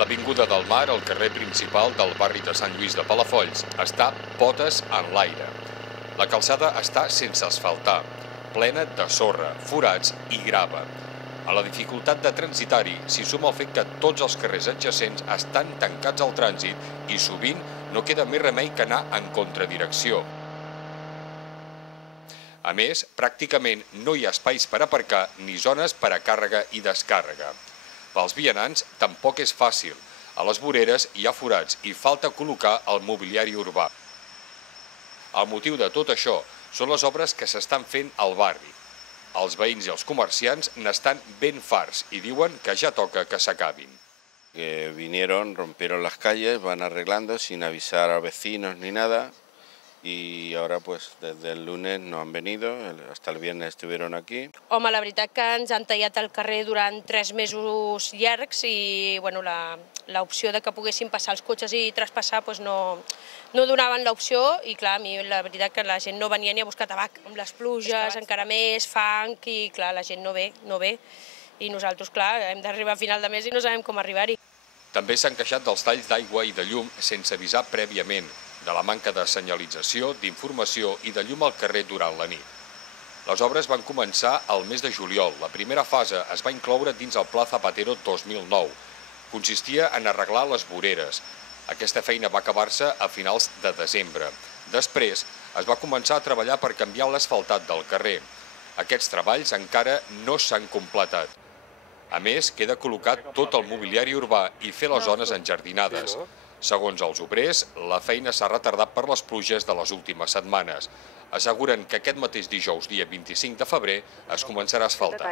L'Avinguda del Mar, el carrer principal del barri de Sant Lluís de Palafolls, està potes en l'aire. La calçada està sense asfaltar, plena de sorra, forats i grava. A la dificultat de transitar-hi s'hi suma el fet que tots els carrers adjacents estan tancats al trànsit i sovint no queda més remei que anar en contradirecció. A més, pràcticament no hi ha espais per aparcar ni zones per a càrrega i descàrrega. Pels vianants tampoc és fàcil. A les voreres hi ha forats i falta col·locar el mobiliari urbà. El motiu de tot això són les obres que s'estan fent al barri. Els veïns i els comerciants n'estan ben farts i diuen que ja toca que s'acabin. Vinieron, rompieron las calles, van arreglando sin avisar a vecinos ni nada. Y ahora pues desde el lunes no han venido, hasta el viernes estuvieron aquí. Home, la veritat que ens han tallat el carrer durant 3 mesos llargs i bueno, l'opció de que poguessin passar els cotxes i traspassar doncs no donaven l'opció i clar, a mi la veritat que la gent no venia ni a buscar tabac. Amb les pluges, encara més, fang i clar, la gent no ve. I nosaltres, clar, hem d'arribar a final de mes i no sabem com arribar-hi. També s'han queixat dels talls d'aigua i de llum sense avisar prèviament, de la manca de senyalització, d'informació i de llum al carrer durant la nit. Les obres van començar al mes de juliol. La primera fase es va incloure dins el Pla Zapatero 2009. Consistia en arreglar les voreres. Aquesta feina va acabar-se a finals de desembre. Després es va començar a treballar per canviar l'asfaltat del carrer. Aquests treballs encara no s'han completat. A més, queda col·locat tot el mobiliari urbà i fer les zones enjardinades. Segons els obrers, la feina s'ha retardat per les pluges de les últimes setmanes. Asseguren que aquest mateix dijous, dia 25 de febrer, es començarà a asfaltar.